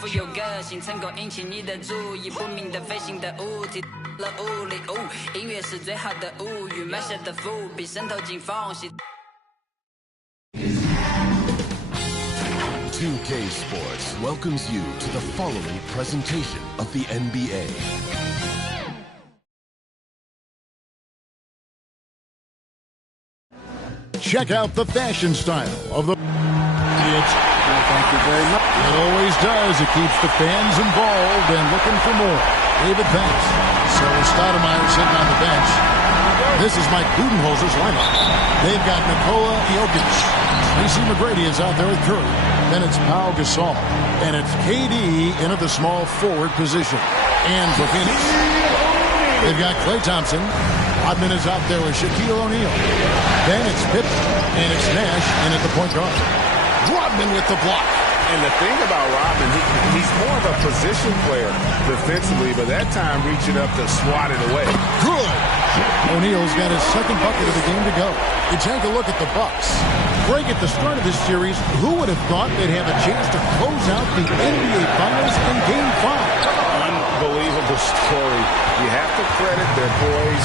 富有个性，曾够引起你的注意。不明的飞行的物体了物理，音乐是最好的物语，埋下的伏笔渗透进缝隙。2K Sports welcomes you to the following presentation of the NBA. Check out the fashion style of the... Thank you very much. It always does. It keeps the fans involved and looking for more. David, thanks. So Stoudemire sitting on the bench. This is Mike Budenholzer's lineup. They've got Nikola Jokic. Tracy McGrady is out there with Curry. Then it's Pau Gasol. And it's KD into the small forward position. And for Phoenix, they've got Klay Thompson. Rodman is out there with Shaquille O'Neal. Then it's Pippen. And it's Nash in at the point guard. Rodman with the block. And the thing about Rodman, he's more of a position player defensively, but that time reaching up to swat it away. Good. O'Neal's got his second bucket of the game to go. You take a look at the Bucks. Break at the start of this series, who would have thought they'd have a chance to close out the NBA Finals in Game 5? Unbelievable story. You have to credit their boys.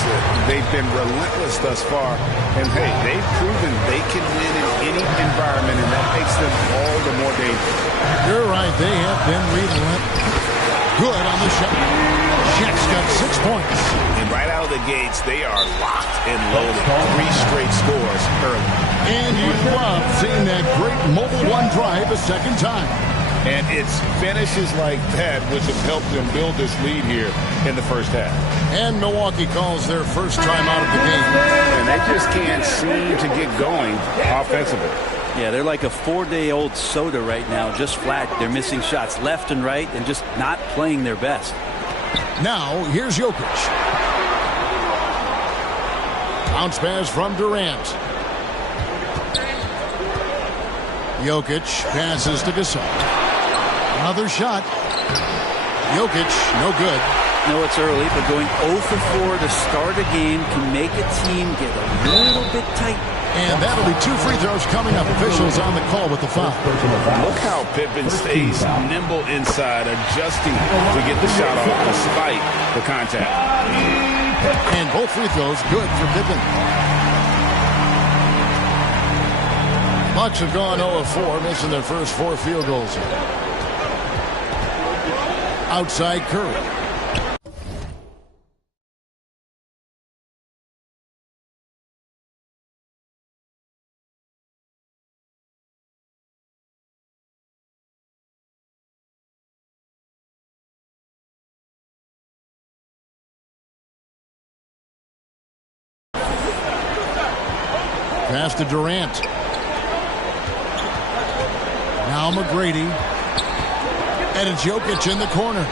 They've been relentless thus far. And, hey, they've proven they can win in any environment, and that makes them all the more dangerous. You're right. They have been relentless. Good on the shot. Shaq's got 6 points. And right out of the gates, they are locked and loaded. 3 straight scores early. And you love seeing that great mobile one drive a second time. And it's finishes like that which have helped them build this lead here in the first half. And Milwaukee calls their first time out of the game. And they just can't seem to get going offensively. Yeah, they're like a 4-day-old soda right now, just flat. They're missing shots left and right and just not playing their best. Now, here's Jokic. Bounce pass from Durant. Jokic passes to Gasol. Another shot. Jokic, no good. No, it's early, but going 0 for 4 to start a game can make a team get a little bit tight. And that'll be 2 free throws coming up. Officials on the call with the foul. Look how Pippen stays nimble inside, adjusting to get the shot off despite the contact. And both free throws good for Pippen. Bucks have gone 0 of 4, missing their first 4 field goals. Outside Curry. Pass to Durant. Now McGrady. And it's Jokic in the corner.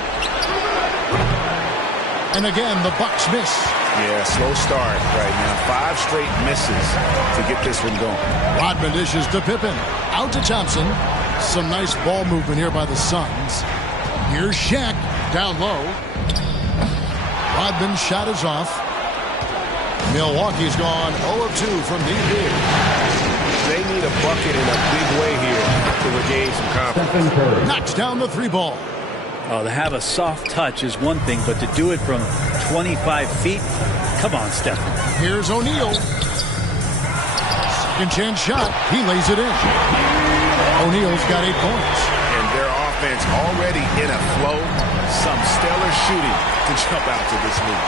And again, the Bucks miss. Yeah, slow start right now. 5 straight misses to get this one going. Rodman dishes to Pippen. Out to Thompson. Some nice ball movement here by the Suns. Here's Shaq down low. Rodman's shot is off. Milwaukee's gone 0 of 2 from deep here. They need a bucket in a big way here to regain some confidence. Knocks down the 3 ball. Oh, to have a soft touch is one thing, but to do it from 25 feet, come on, Stephen. Here's O'Neal. Second chance shot. He lays it in. O'Neal's got 8 points. And their offense already in a flow. Some stellar shooting to jump out to this lead.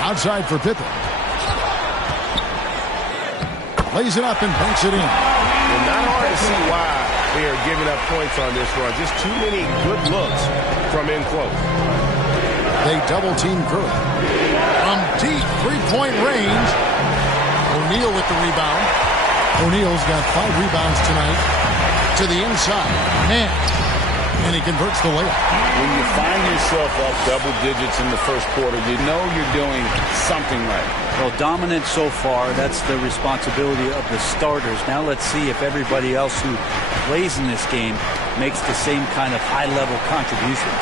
Outside for Pippen. Lays it up and banks it in. And not hard to see why they are giving up points on this run. Just too many good looks from in close. They double-team Curry. From deep three-point range, O'Neal with the rebound. O'Neal's got 5 rebounds tonight. To the inside. Man. And he converts the layup. When you find yourself up double digits in the first quarter, you know you're doing something right. Well, dominant so far. That's the responsibility of the starters. Now let's see if everybody else who plays in this game makes the same kind of high-level contributions.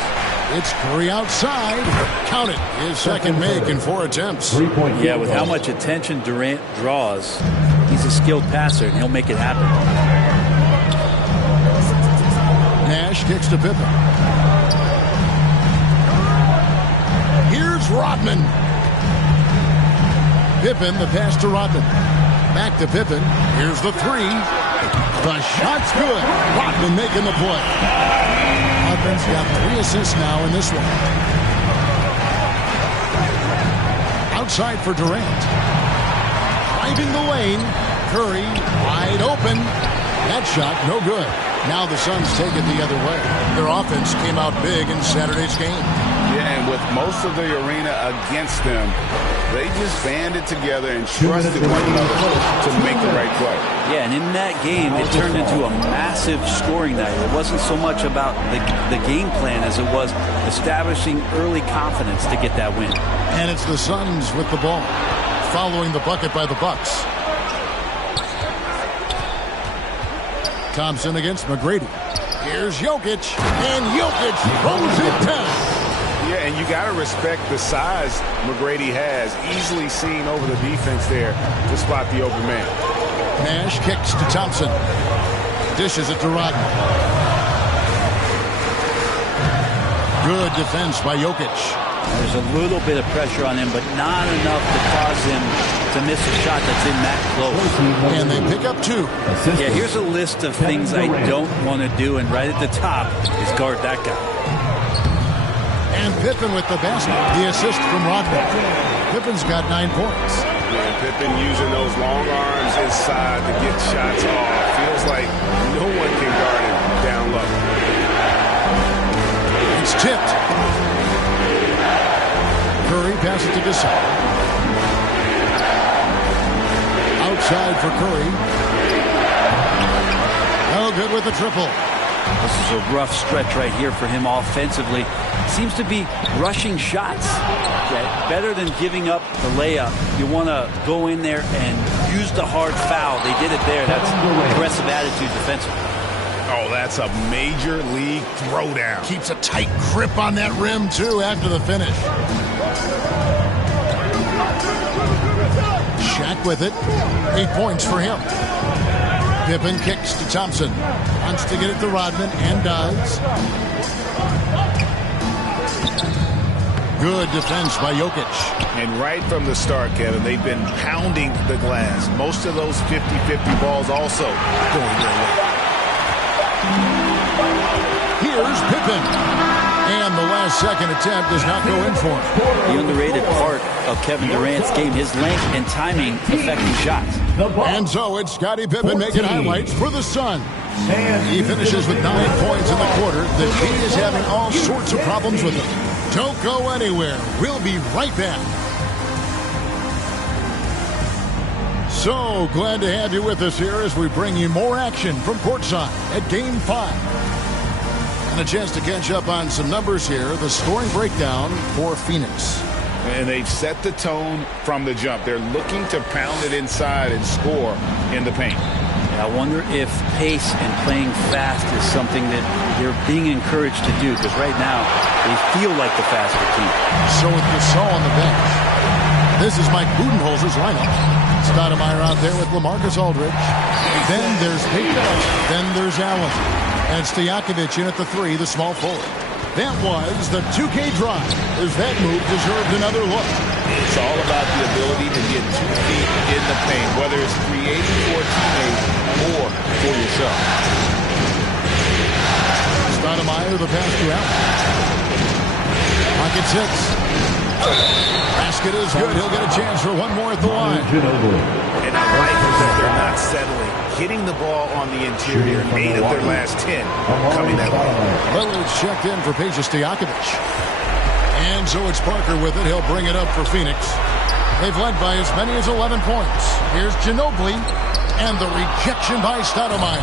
It's Curry outside. Count it. His second make in 4 attempts. Yeah, with how much attention Durant draws, he's a skilled passer, and he'll make it happen. Nash kicks to Pippen. Rodman. Pippen, the pass to Rodman. Back to Pippen. Here's the three. The shot's good. Rodman making the play. Rodman's got 3 assists now in this one. Outside for Durant. Driving the lane. Curry wide open. That shot no good. Now the Suns take it the other way. Their offense came out big in Saturday's game. Yeah, and with most of the arena against them, they just banded together and trusted one another to make the right play. Yeah, and in that game, it turned into a massive scoring night. It wasn't so much about the game plan as it was establishing early confidence to get that win. And it's the Suns with the ball, following the bucket by the Bucks. Thompson against McGrady. Here's Jokic, and Jokic throws it down. Yeah, and you got to respect the size McGrady has. Easily seen over the defense there to spot the open man. Nash kicks to Thompson. Dishes it to Rodman. Good defense by Jokic. There's a little bit of pressure on him, but not enough to cause him to miss a shot that's in that close. And they pick up 2. Yeah, here's a list of things I don't want to do, and right at the top is guard that guy. And Pippen with the basket. The assist from Rodman. Pippen's got 9 points. Yeah, Pippen using those long arms inside to get shots off. Feels like no one can guard him down low. It's tipped. Curry passes it to Gasol. Outside for Curry. No good with the triple. This is a rough stretch right here for him offensively. Seems to be rushing shots. Okay. Better than giving up the layup. You want to go in there and use the hard foul. They did it there. That's aggressive attitude defensively. Oh, that's a major league throwdown. Keeps a tight grip on that rim, too, after the finish. Shaq with it. 8 points for him. Pippen kicks to Thompson. Wants to get it to Rodman, and does. Good defense by Jokic. And right from the start, Kevin, they've been pounding the glass. Most of those 50-50 balls also going their way. Here's Pippen. And the last second attempt does not go in for him. The underrated part of Kevin Durant's game, his length and timing affecting shots. And so it's Scottie Pippen making highlights for the Suns. He finishes with 9 points in the quarter. The King is having all sorts of problems with him. Don't go anywhere. We'll be right back. So glad to have you with us here as we bring you more action from courtside at Game 5. And a chance to catch up on some numbers here. The scoring breakdown for Phoenix. And they've set the tone from the jump. They're looking to pound it inside and score in the paint. I wonder if pace and playing fast is something that they're being encouraged to do, because right now they feel like the faster team. So with Gasol on the bench, this is Mike Budenholzer's lineup. Stoudemire out there with LaMarcus Aldridge. Then there's Payton. Then there's Allen. And Stojakovic in at the 3, the small forward. That was the 2K drive, as that move deserved another look. It's all about the ability to get 2 feet in the paint, whether it's creating for a teammate or for yourself. Stoudemire, the pass to Allen. Pocket 6. Basket is good. He'll get a chance for one more at the line. And I like that they're not settling. Hitting the ball on the interior. 8 of their last 10 coming that way. Lillard's checked in for Peja Stojakovic. And so it's Parker with it. He'll bring it up for Phoenix. They've led by as many as 11 points. Here's Ginobili. And the rejection by Stoudemire.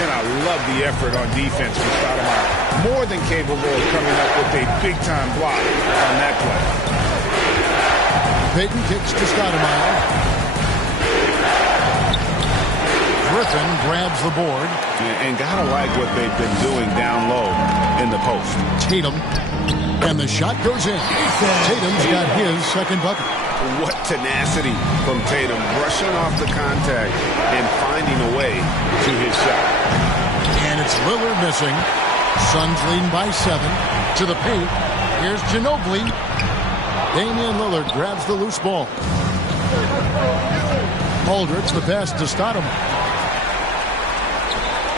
And I love the effort on defense for Stoudemire. More than capable of coming up with a big-time block on that play. Payton kicks to Stoudemire. Griffin grabs the board. And gotta like what they've been doing down low in the post. Tatum. And the shot goes in. Tatum's got his second bucket. What tenacity from Tatum, brushing off the contact and finding a way to his shot. And it's Lillard missing. Suns leading by 7 to the paint. Here's Ginobili. Damian Lillard grabs the loose ball. Aldridge, the pass to Stoudemire.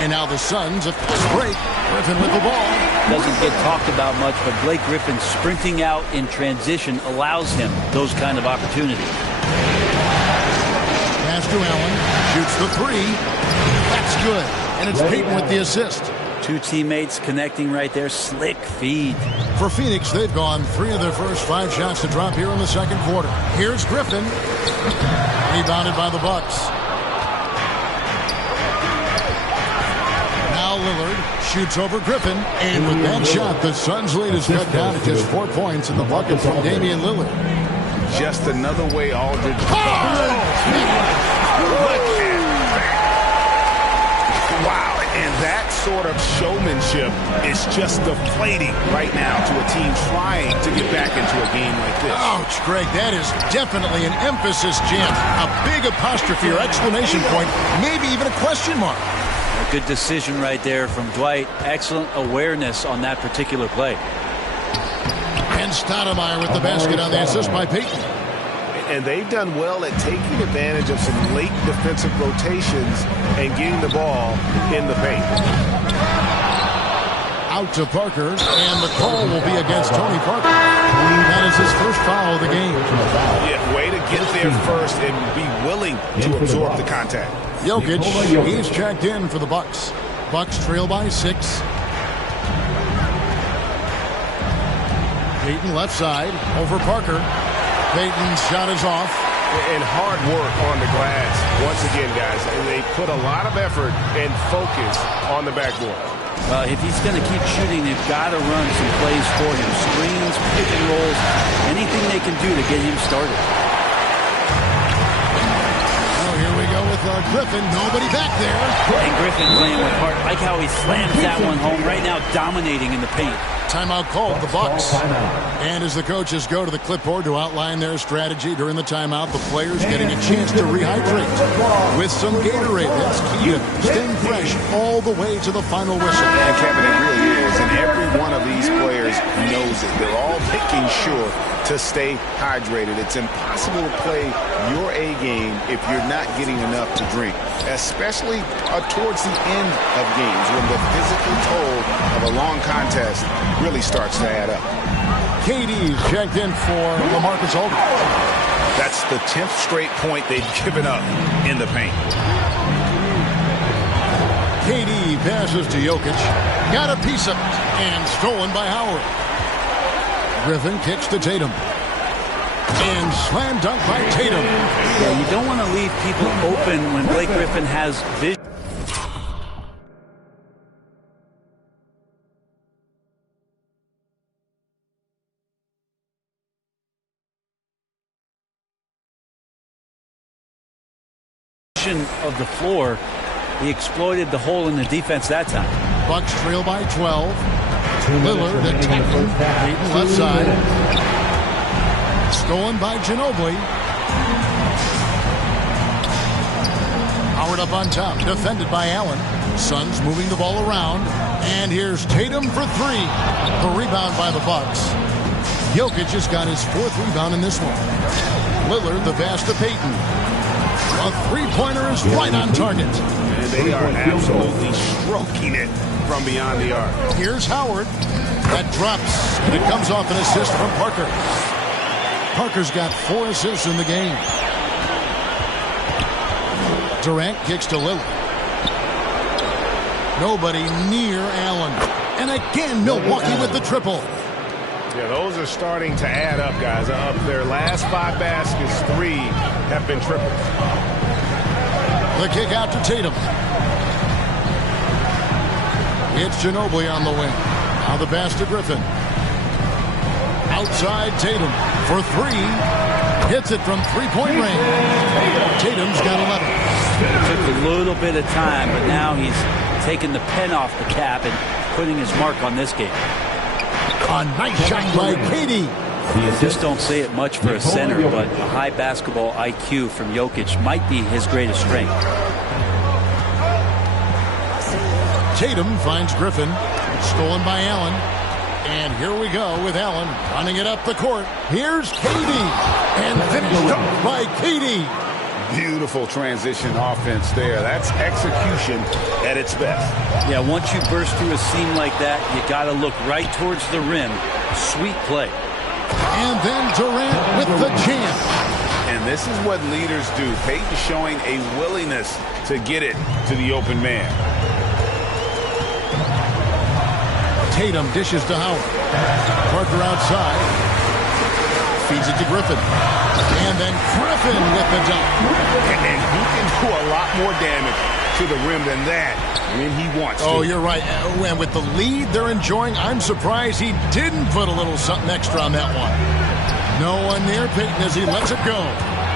And now the Suns, a fast break. Griffin with the ball. Doesn't get talked about much, but Blake Griffin sprinting out in transition allows him those kind of opportunities. Pass to Allen. Shoots the three. That's good. And it's Payton with the assist. Two teammates connecting right there. Slick feed. For Phoenix, they've gone 3 of their first 5 shots to drop here in the second quarter. Here's Griffin. Rebounded by the Bucks. Now Lillard shoots over Griffin. And with that shot, the Suns' lead is cut down to just 4 points in the bucket from Damian Lillard. Just another way Aldridge. Wow, and that sort of showmanship is just deflating right now to a team trying to get back into a game like this. Ouch, Greg, that is definitely an emphasis jam. A big apostrophe or exclamation point, maybe even a question mark. A good decision right there from Dwight. Excellent awareness on that particular play. And Stoudemire with the basket on the assist by Payton. And they've done well at taking advantage of some late defensive rotations and getting the ball in the paint. Out to Parker, and the call will be against Tony Parker. That is his first foul of the game. Yeah, way to get there first and be willing to absorb the contact. Jokic, he's checked in for the Bucks. Bucks trail by 6. Payton left side, over Parker. Payton's shot is off. And hard work on the glass. Once again, guys, they put a lot of effort and focus on the backboard. If he's going to keep shooting, they've got to run some plays for him. Screens, pick and rolls, anything they can do to get him started. Oh, here we go with Griffin. Nobody back there. And Griffin playing with heart. Like how he slams that one home. Right now, dominating in the paint. Timeout called, the Bucks. And as the coaches go to the clipboard to outline their strategy during the timeout, the players getting a chance to rehydrate with some Gatorade. That's key to staying fresh all the way to the final whistle. And Kevin, it really is, and every one of these players knows it. They're all making sure to stay hydrated. It's impossible to play your A game if you're not getting enough to drink, especially towards the end of games when the physical toll of a long contest really starts to add up. KD's checked in for LaMarcus Aldridge. That's the 10th straight point they've given up in the paint. KD passes to Jokic. Got a piece of it. And stolen by Howard. Griffin kicks to Tatum. And slam dunk by Tatum. Yeah, you don't want to leave people open when Blake Griffin has vision. Of the floor, he exploited the hole in the defense that time. Bucks trail by 12. Lillard at 10. Payton left side. Stolen by Ginobili. Howard up on top, defended by Allen. Suns moving the ball around. And here's Tatum for 3. The rebound by the Bucks. Jokic has got his 4th rebound in this one. Lillard the pass to Payton. A three-pointer is right on target. And they are absolutely stroking it from beyond the arc. Here's Howard. That drops, and it comes off an assist from Parker. Parker's got 4 assists in the game. Durant kicks to Lillard. Nobody near Allen. And again, Milwaukee with the triple. Yeah, those are starting to add up, guys. Up their last 5 baskets, 3 have been triples. The kick out to Tatum. It's Ginobili on the wing. Now the pass to Griffin. Outside Tatum for 3. Hits it from 3-point range. Tatum's got 11. It took a little bit of time, but now he's taking the pen off the cap and putting his mark on this game. A nice shot by KD. Just don't say it much for a center, but a high basketball IQ from Jokic might be his greatest strength. Tatum finds Griffin. Stolen by Allen. And here we go with Allen running it up the court. Here's KD. And finished up by KD. Beautiful transition offense there. That's execution at its best. Yeah, once you burst through a seam like that, you got to look right towards the rim. Sweet play. And then Durant with the jam. And this is what leaders do. Peyton showing a willingness to get it to the open man. Tatum dishes to Howard. Parker outside. Feeds it to Griffin. And then Griffin with the dunk. And he can do a lot more damage to the rim than that when he wants to. Oh, you're right. And with the lead they're enjoying, I'm surprised he didn't put a little something extra on that one. No one near Peyton as he lets it go.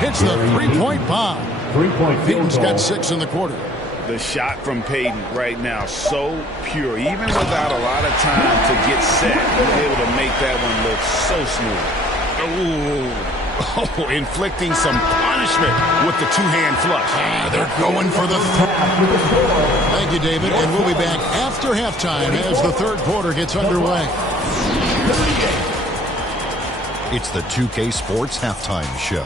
Hits the three-point bomb. Peyton's got 6 in the quarter. The shot from Peyton right now, so pure. Even without a lot of time to get set, he's able to make that one look so smooth. Oh, inflicting some punishment with the two-hand flush. They're going for the Thank you, David. And we'll be back after halftime as the third quarter gets underway. It's the 2K Sports Halftime Show.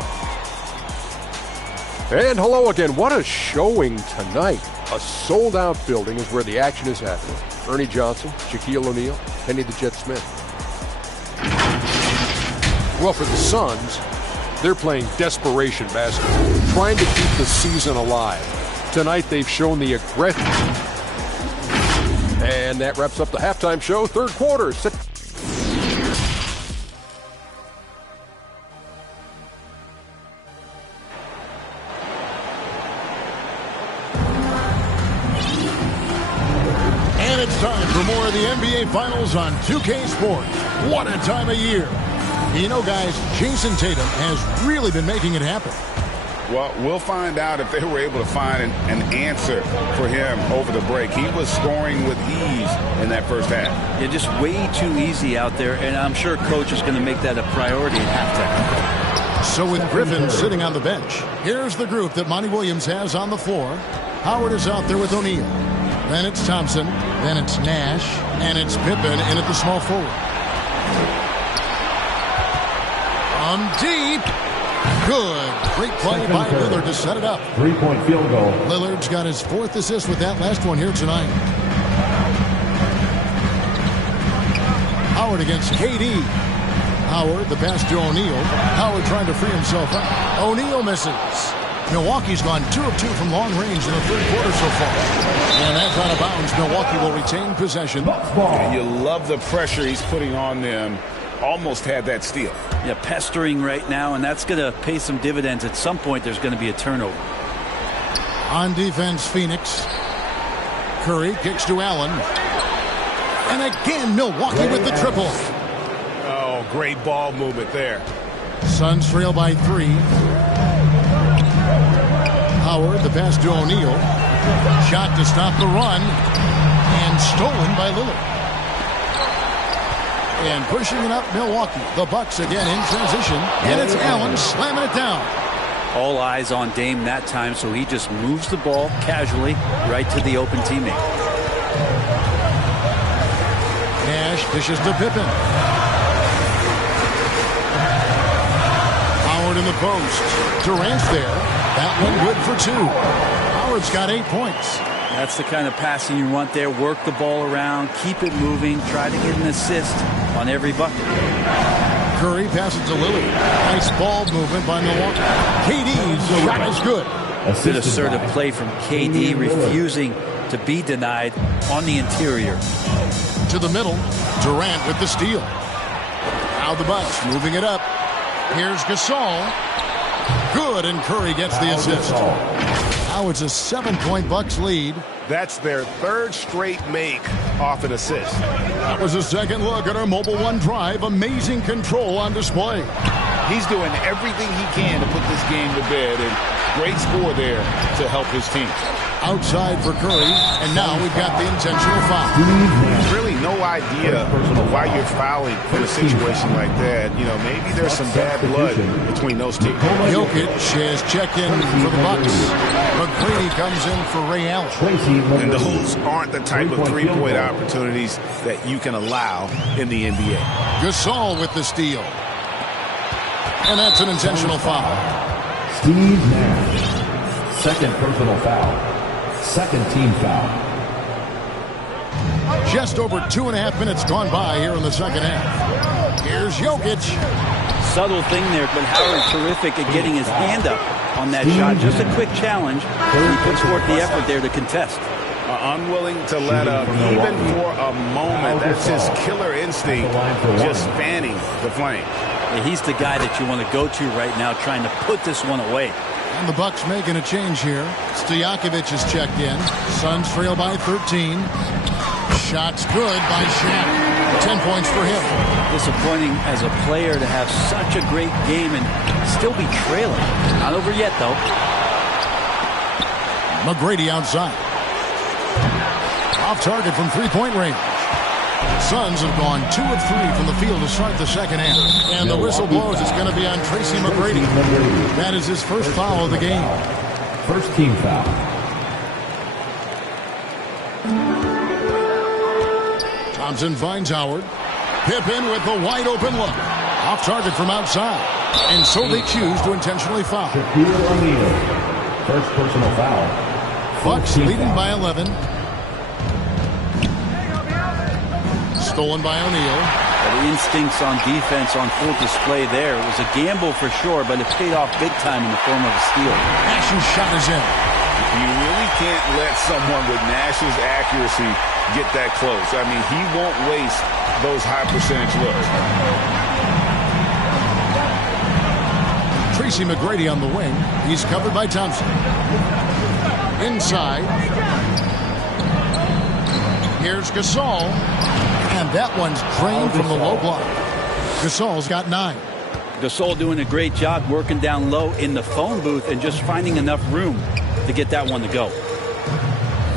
And hello again. What a showing tonight. A sold-out building is where the action is happening. Ernie Johnson, Shaquille O'Neal, Penny the Jet Smith. Well, for the Suns, they're playing desperation basketball, trying to keep the season alive. Tonight, they've shown the aggression. And that wraps up the halftime show. Third quarter. And it's time for more of the NBA Finals on 2K Sports. What a time of year. You know, guys, Jason Tatum has really been making it happen. Well, we'll find out if they were able to find an answer for him over the break. He was scoring with ease in that first half. Yeah, just way too easy out there, and I'm sure Coach is going to make that a priority at halftime. So with Griffin sitting on the bench, here's the group that Monty Williams has on the floor. Howard is out there with O'Neal. Then it's Thompson. Then it's Nash. And it's Pippen in at the small forward. Deep. Good. Great play by Lillard to set it up. 3-point field goal. Lillard's got his 4th assist with that last one here tonight. Howard against KD. Howard, the pass to O'Neal. Howard trying to free himself up. O'Neal misses. Milwaukee's gone 2 of 2 from long range in the third quarter so far. And that's out of bounds. Milwaukee will retain possession. And you love the pressure he's putting on them. Almost had that steal. Yeah, pestering right now, and that's going to pay some dividends. At some point, there's going to be a turnover. On defense, Phoenix. Curry kicks to Allen. And again, Milwaukee with the triple. Oh, great ball movement there. Suns trail by 3. Howard, the pass to O'Neal. Shot to stop the run. And stolen by Lillard. And pushing it up, Milwaukee. The Bucks again in transition. And it's Allen slamming it down. All eyes on Dame that time, so he just moves the ball casually right to the open teammate. Nash dishes to Pippen. Howard in the post. Durant's there. That one good for 2. Howard's got 8 points. That's the kind of passing you want there. Work the ball around, keep it moving, try to get an assist on every bucket. Curry passes to Lillard. Nice ball movement by Milwaukee. KD's shot is good. Good assertive play from KD, refusing to be denied on the interior. To the middle, Durant with the steal. Now the Bucks moving it up. Here's Gasol. Good, and Curry gets the assist. Now it's a 7-point Bucks lead. That's their 3rd straight make off an assist. That was a second look at our Mobile One Drive. Amazing control on display. He's doing everything he can to put this game to bed, and great score there to help his team. Outside for Curry, and now we've got the intentional foul. Really no no idea why you're fouling in a situation like that. You know, maybe there's some bad blood between those two. Jokic has checked in for the Bucks. McGrady comes in for Ray Allen. And those aren't the type of three-point opportunities that you can allow in the NBA. Gasol with the steal. And that's an intentional foul. Steve Nash. Second personal foul. Second team foul. Just over 2.5 minutes gone by here in the second half. Here's Jokic. Subtle thing there, but Howard terrific at getting his hand up on that shot. Just a quick challenge. He puts forth the effort there to contest. Unwilling to let up, even for a moment. That's his killer instinct, just fanning the flame. Yeah, he's the guy that you want to go to right now, trying to put this one away. And the Bucks making a change here. Stojakovic is checked in. Suns trail by 13. Shots good by Shaq. 10 points for him. Disappointing as a player to have such a great game and still be trailing. Not over yet, though. McGrady outside. Off target from three-point range. Suns have gone 2 of 3 from the field to start the second half. And the whistle blows. It's going to be on Tracy McGrady. That is his first foul of the game. First team foul. Thompson finds Howard. Pippen with the wide-open look. Off target from outside. And so they choose to intentionally foul. Shaquille O'Neal. First personal foul. Bucks leading by 11. Stolen by O'Neal. The instincts on defense on full display there. It was a gamble for sure, but it paid off big time in the form of a steal. Nash's shot is in. You really can't let someone with Nash's accuracy get that close. I mean, he won't waste those high percentage looks. Tracy McGrady on the wing. He's covered by Thompson. Inside. Here's Gasol. And that one's drained from the low block. Gasol's got 9. Gasol doing a great job working down low in the phone booth and just finding enough room to get that one to go.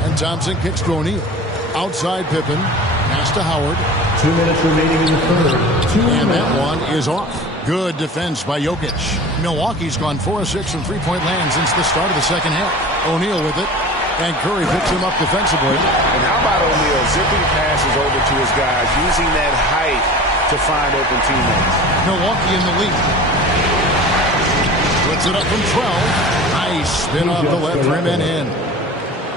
And Thompson kicks to O'Neal. Outside Pippen. Pass to Howard. 2 minutes remaining in the third. And that one is off. Good defense by Jokic. Milwaukee's gone 4 of 6 from three-point land since the start of the second half. O'Neal with it. And Curry picks him up defensively. And how about O'Neal zipping passes over to his guys, using that height to find open teammates. Milwaukee in the lead. Puts it up from 12. Nice spin off the left rim and in.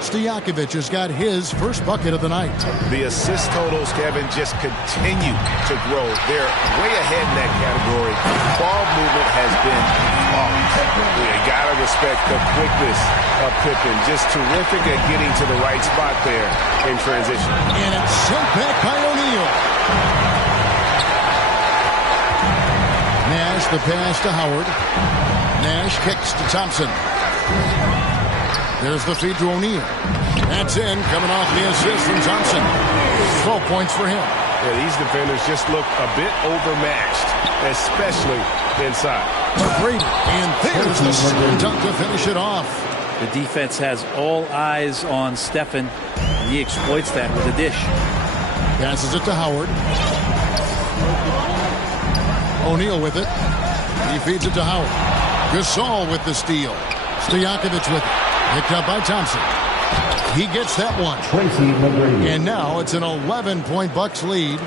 Stojakovic has got his first bucket of the night. The assist totals, Kevin, just continue to grow. They're way ahead in that category. Ball movement has been flawless. You got to respect the quickness of Pippen. Just terrific at getting to the right spot there in transition. And it's sent back by O'Neal. Nash the pass to Howard. Nash kicks to Thompson. There's the feed to O'Neal. That's in, coming off the assist from Thompson. 12 points for him. Yeah, these defenders just look a bit overmatched, especially inside. McGrady, and there's the slam dunk to finish it off. The defense has all eyes on Stephen, and he exploits that with a dish. Passes it to Howard. O'Neal with it. He feeds it to Howard. Gasol with the steal. Stojakovic with it. Picked up by Thompson. He gets that one. And now it's an 11-point Bucks lead.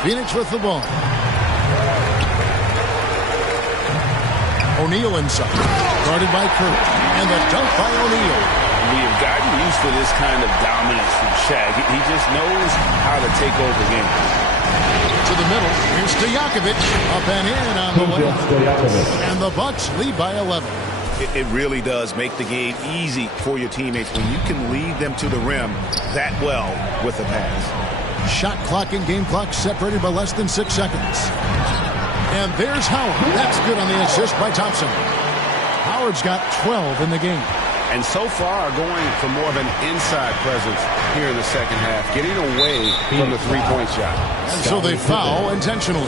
Phoenix with the ball. O'Neal inside. Guarded by Curry. And the dunk by O'Neal. We have gotten used to this kind of dominance from Shaq. He just knows how to take over games. To the middle. Here's Stojakovic. Up and in on the way. And the Bucks lead by 11. It really does make the game easy for your teammates when you can lead them to the rim that well with a pass. Shot clock and game clock separated by less than 6 seconds. And there's Howard. That's good on the assist by Thompson. Howard's got 12 in the game. And so far going for more of an inside presence here in the second half, getting away from the three-point shot. And so they foul intentionally.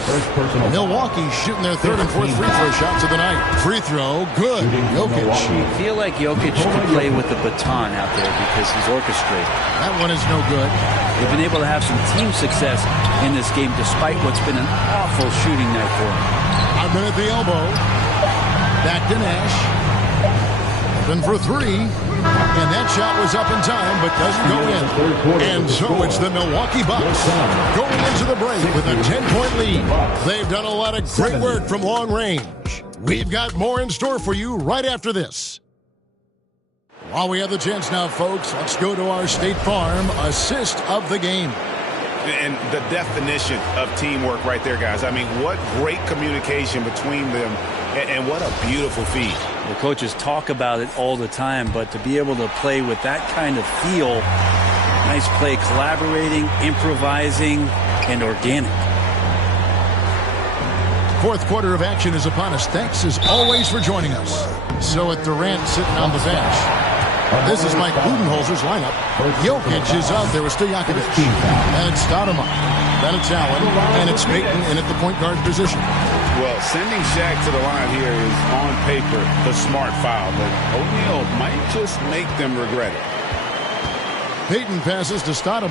Milwaukee shooting their third and fourth free throw shots of the night. Free throw, good. Jokic. I feel like Jokic could play with the baton out there because he's orchestrated. That one is no good. They've been able to have some team success in this game despite what's been an awful shooting night for them. I've been at the elbow. Back to Nash. Open for three. And that shot was up in time, but doesn't go in. And so it's the Milwaukee Bucks going into the break with a 10-point lead. They've done a lot of great work from long range. We've got more in store for you right after this. While we have the chance now, folks, let's go to our State Farm assist of the game. And the definition of teamwork right there, guys. I mean, what great communication between them, and what a beautiful feed. The coaches talk about it all the time, but to be able to play with that kind of feel, nice play, collaborating, improvising, and organic. Fourth quarter of action is upon us. Thanks, as always, for joining us. So with Durant sitting on the bench, this is Mike Budenholzer's lineup. Jokic is out there with Stojakovic. And it's Stoudemire. Then it's Allen. And it's Payton in at the point guard position. Well, sending Shaq to the line here is, on paper, the smart foul. But O'Neal might just make them regret it. Payton passes to Stoudemire.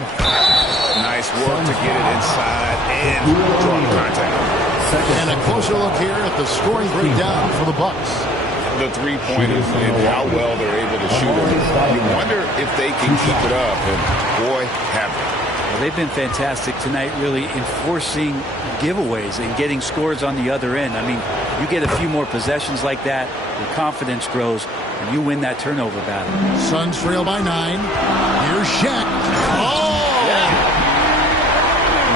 Nice work to get it inside and draw the contact. And a closer look here at the scoring breakdown for the Bucks. The three-pointers and how well they're able to shoot them. You wonder if they can keep it up, and boy, have they. Well, they've been fantastic tonight, really enforcing giveaways and getting scores on the other end. I mean, you get a few more possessions like that, your confidence grows, and you win that turnover battle. Suns trail by 9. Here's Shaq. Oh! Yeah.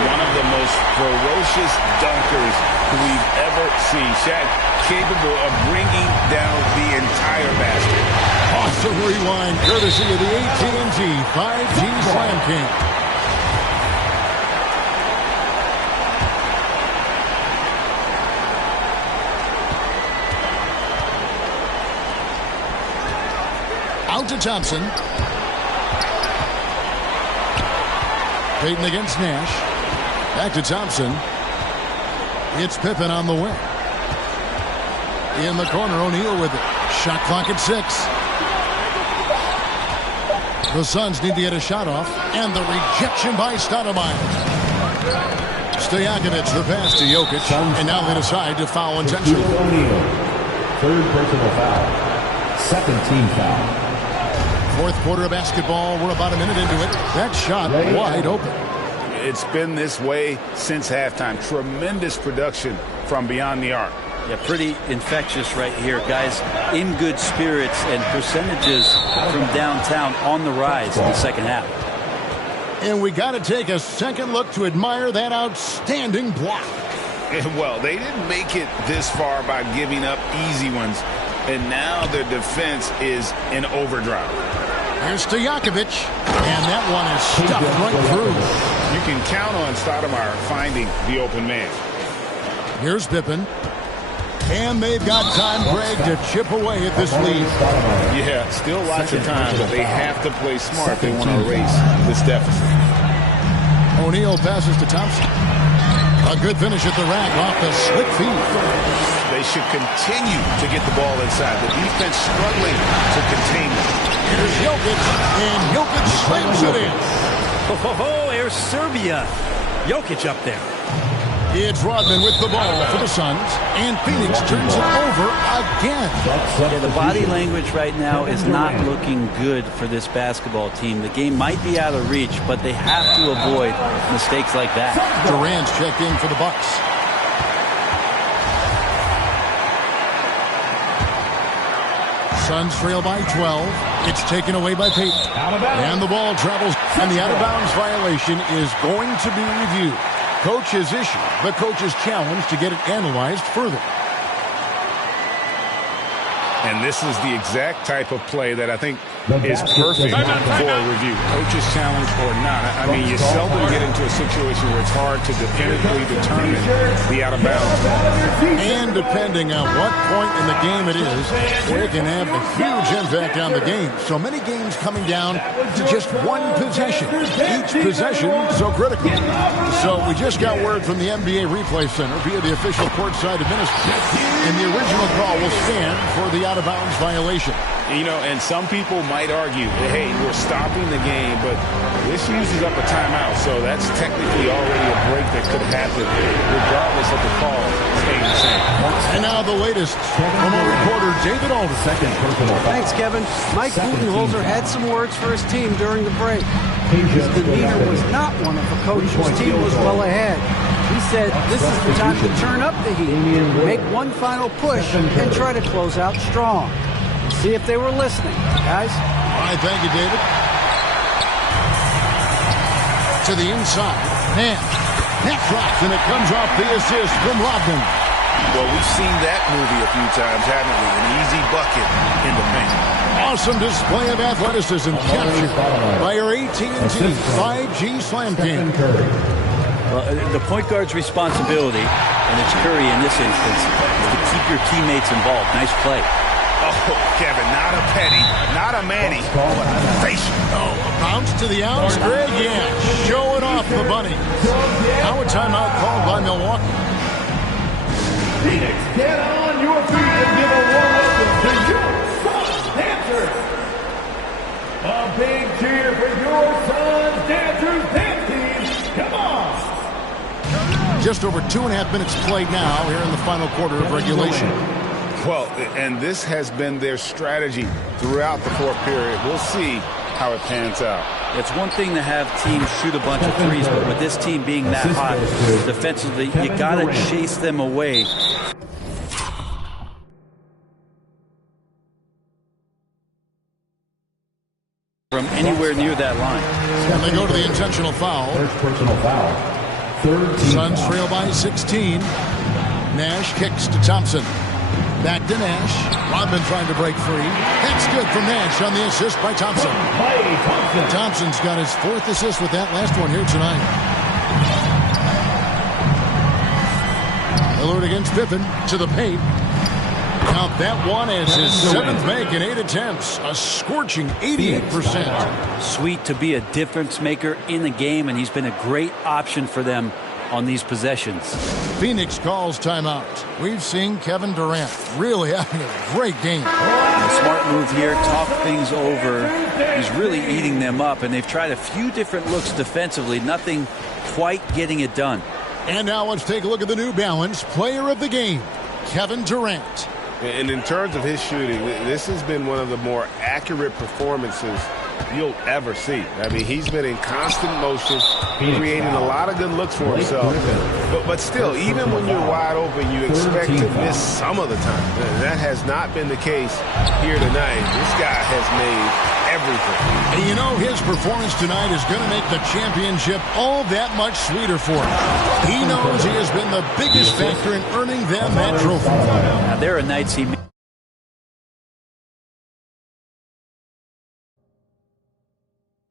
One of the most ferocious dunkers we've ever seen. Shaq capable of bringing down the entire basket. Awesome rewind, courtesy of the AT&T 5G Slam King. Out to Thompson. Payton against Nash. Back to Thompson. It's Pippen on the wing. In the corner, O'Neal with it. Shot clock at 6. The Suns need to get a shot off. And the rejection by Stoudemire. Stojakovic, the pass to Jokic. And now they decide to foul intentionally. Third personal foul. Second team foul. Fourth quarter of basketball. We're about a minute into it. That shot wide open. It's been this way since halftime. Tremendous production from beyond the arc. Yeah, pretty infectious right here, guys. In good spirits, and percentages from downtown on the rise in the second half. And we got to take a second look to admire that outstanding block. Well, they didn't make it this far by giving up easy ones. And now their defense is in overdrive. Here's Stojakovic. And that one is stuffed right through. You can count on Stoudemire finding the open man. Here's Pippen. And they've got time, Greg, to chip away at this lead. Yeah, still lots of time, but they have to play smart if they want to erase this deficit. O'Neal passes to Thompson. A good finish at the rack off the slick feed. They should continue to get the ball inside. The defense struggling to contain them. Here's Jokic, and Jokic slams it in. Oh, there's Serbia. Jokic up there. It's Rodman with the ball for the Suns, and Phoenix turns it over again. Yeah, the body language right now is not looking good for this basketball team. The game might be out of reach, but they have to avoid mistakes like that. Durant's checked in for the Bucks. Suns trail by 12. It's taken away by Payton. And the ball travels, and the out-of-bounds violation is going to be reviewed. Coach's issue, the coach's challenge to get it analyzed further. And this is the exact type of play that I think is perfect for a review. Coach's challenge or not. I mean, you seldom get into a situation where it's hard to definitively determine the out-of-bounds. And depending on what point in the game it is, it can have a huge impact on the game. So many games coming down to just one possession. Each possession so critical. So we just got word from the NBA Replay Center via the official courtside administrator. And the original call will stand for the out-of-bounds violation. You know, and some people might argue, hey, we're stopping the game, but this uses up a timeout, so that's technically already a break that could happen regardless of the call staying the same. And now the latest from our reporter, David Alden. Thanks, Kevin. Mike Budenholzer had some words for his team during the break. His demeanor was not one of a coach whose team was well ahead. He said this is the time to turn up the heat, make one final push, and try to close out strong. See if they were listening, guys. All right, thank you, David. To the inside. That drops, and it comes off the assist from Rodman. Well, we've seen that movie a few times, haven't we? An easy bucket in the paint. Awesome display of athleticism captured by your AT&T 5G Slam King. Well, the point guard's responsibility, and it's Curry in this instance, is to keep your teammates involved. Nice play. Oh, Kevin, not a Petty, not a Manny, but a facial. Oh, a bounce to the outs. Greg, showing off the bunny. Now a timeout called by Milwaukee. Phoenix, get on your feet and give a warm welcome to your Suns dancers. A big cheer for your Suns dancers dance team. Come on. Just over 2.5 minutes played now here in the final quarter of regulation. Well, and this has been their strategy throughout the fourth period. We'll see how it pans out. It's one thing to have teams shoot a bunch of threes, but with this team being that hot defensively, you got to chase them away. From anywhere near that line. And they go to the intentional foul. First personal foul. Suns trail by 16. Nash kicks to Thompson. Back to Nash. Rodman trying to break free. That's good from Nash on the assist by Thompson. Thompson's got his 4th assist with that last one here tonight. Lillard against Pippen to the paint. Count that one as his 7th make in 8 attempts. A scorching 88%. Sweet to be a difference maker in the game, and he's been a great option for them on these possessions. Phoenix calls timeout. We've seen Kevin Durant really having a great game. A smart move here, talk things over. He's really eating them up, and they've tried a few different looks defensively. Nothing quite getting it done. And now let's take a look at the New Balance player of the game, Kevin Durant. And in terms of his shooting, this has been one of the more accurate performances you'll ever see. I mean, he's been in constant motion, creating a lot of good looks for himself. But still, even when you're wide open, you expect to miss some of the time. That has not been the case here tonight. This guy has made everything. And you know, his performance tonight is going to make the championship all that much sweeter for him. He knows he has been the biggest factor in earning them that trophy. Now, there are nights he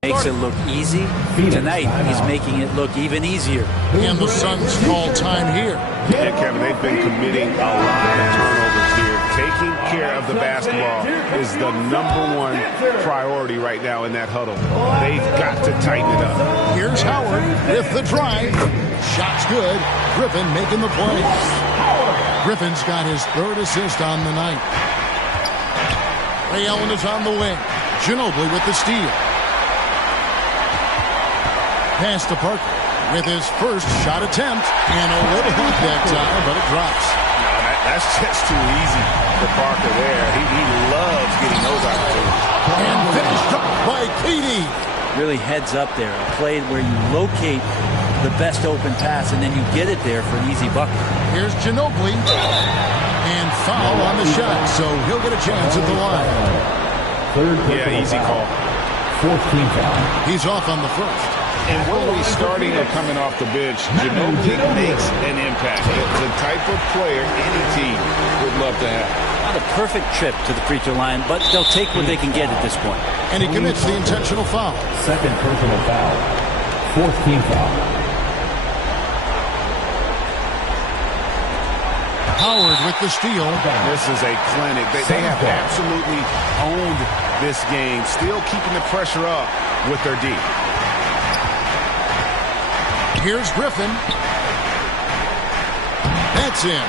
makes it look easy. Tonight, he's making it look even easier. And the Suns call time here. Yeah, Kevin, they've been committing a lot of turnovers here. Taking care of the basketball is the #1 priority right now in that huddle. They've got to tighten it up. Here's Howard with the drive. Shot's good. Griffin making the play. Griffin's got his 3rd assist on the night. Ray Allen is on the wing. Ginobili with the steal. Pass to Parker with his first shot attempt. And a little hook that time, but it drops. No, that's just too easy for Parker there. He loves getting those opportunities. And finished up by KD. Really heads up there. A play where you locate the best open pass and then you get it there for an easy bucket. Here's Ginobili. And foul on the shot, so he'll get a chance at the line. Yeah, easy call. 4th team foul. He's off on the first. And whether he's starting or coming off the bench, Ginobili makes an impact. The type of player any team would love to have. Not a perfect trip to the free throw line, but they'll take what they can get at this point. And he commits the intentional foul. 2nd personal foul. 4th team foul. Howard with the steal. This is a clinic. They have absolutely owned this game, still keeping the pressure up with their D. Here's Griffin. That's in.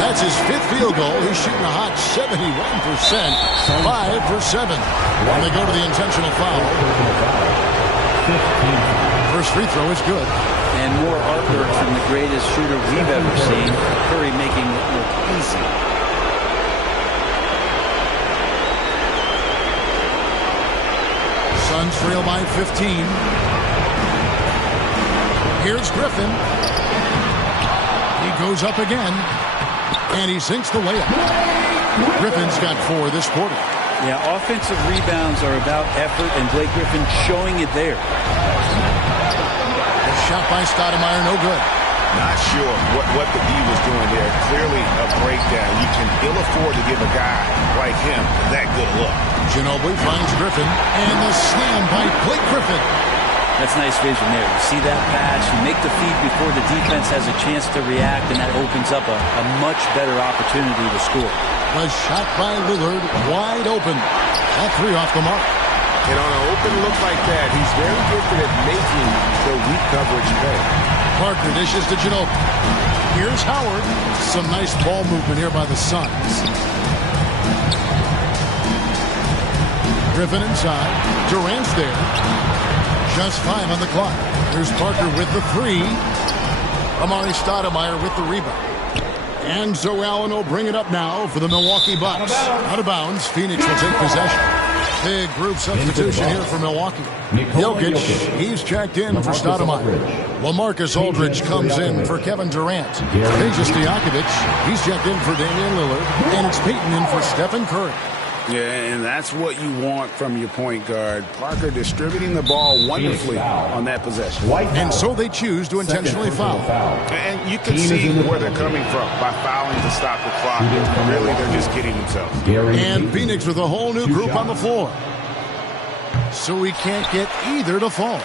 That's his 5th field goal. He's shooting a hot 71%, 5 for 7. And they go to the intentional foul. First free throw is good. And more artwork from the greatest shooter we've ever seen. Curry making it look easy. Suns trail by 15. Here's Griffin. He goes up again. And he sinks the layup. Griffin's got 4 this quarter. Yeah, offensive rebounds are about effort, and Blake Griffin showing it there. A shot by Stoudemire, no good. Not sure what the D was doing there. Clearly a breakdown. You can ill afford to give a guy like him that good look. Ginobili finds Griffin, and the slam by Blake Griffin. That's nice vision there. You see that pass, you make the feed before the defense has a chance to react, and that opens up a much better opportunity to score. The shot by Lillard, wide open. That 3 off the mark. And on an open look like that, he's very gifted at making the weak coverage pay. Parker dishes to Ginobili. Here's Howard. Some nice ball movement here by the Suns. Griffin inside. Durant's there. Just 5 on the clock. Here's Parker with the 3. Amari Stoudemire with the rebound. And so Allen will bring it up now for the Milwaukee Bucks. Out of bounds. Phoenix will take possession. Big group substitution here for Milwaukee. Jokic, he's checked in for Stoudemire. LaMarcus Aldridge comes in for Kevin Durant. Peja Stojakovic, he's checked in for Damian Lillard. And it's Peyton in for Stephen Curry. Yeah, and that's what you want from your point guard. Parker distributing the ball wonderfully on that possession. And so they choose to intentionally foul. And you can see where they're coming from by fouling to stop the clock. Really, they're just kidding themselves. And Phoenix with a whole new group on the floor. So we can't get either to fall.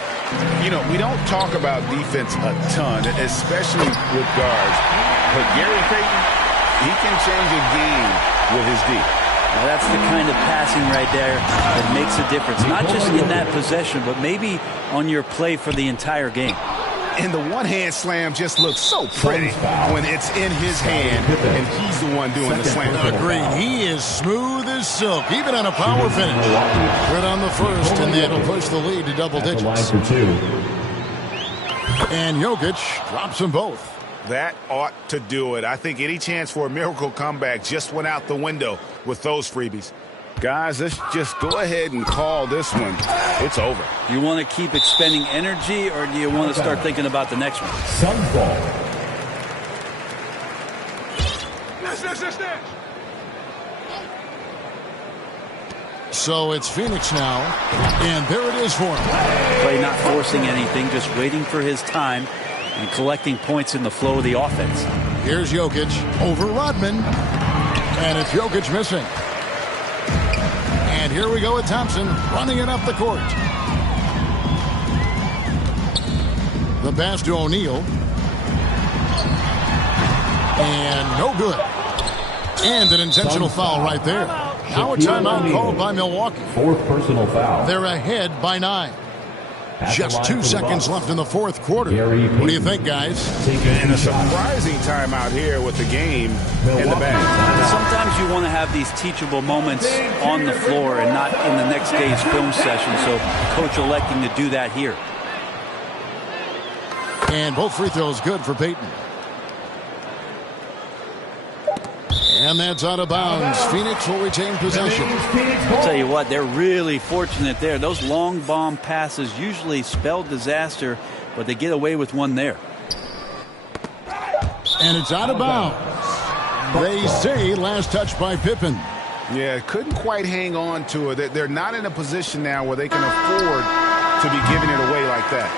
You know, we don't talk about defense a ton, especially with guards. But Gary Payton, he can change a game with his D. Now that's the kind of passing right there that makes a difference. Not just in that possession, but maybe on your play for the entire game. And the one-hand slam just looks so pretty when it's in his hand and he's the one doing the slam. Agreed. He is smooth as silk, even on a power finish. Good on the first, and that'll push the lead to double digits. And Jokic drops them both. That ought to do it. I think any chance for a miracle comeback just went out the window with those freebies. Guys, let's just go ahead and call this one. It's over. You want to keep expending energy, or do you want to start thinking about the next one? Suns ball. So it's Phoenix now, and there it is for him. Play not forcing anything, just waiting for his time and collecting points in the flow of the offense. Here's Jokic over Rodman, and it's Jokic missing. And here we go with Thompson running it up the court. The pass to O'Neal. And no good. And an intentional foul right there. Now a timeout called by Milwaukee. 4th personal foul. They're ahead by 9. Just 2 seconds left in the 4th quarter. What do you think, guys? And a surprising timeout here with the game in the bag. Sometimes you want to have these teachable moments on the floor and not in the next day's film session, so coach electing to do that here. And both free throws good for Peyton. And that's out of bounds. Phoenix will retain possession. I'll tell you what, they're really fortunate there. Those long bomb passes usually spell disaster, but they get away with one there. And it's out of bounds. They say last touch by Pippen. Yeah, couldn't quite hang on to it. They're not in a position now where they can afford to be giving it away like that.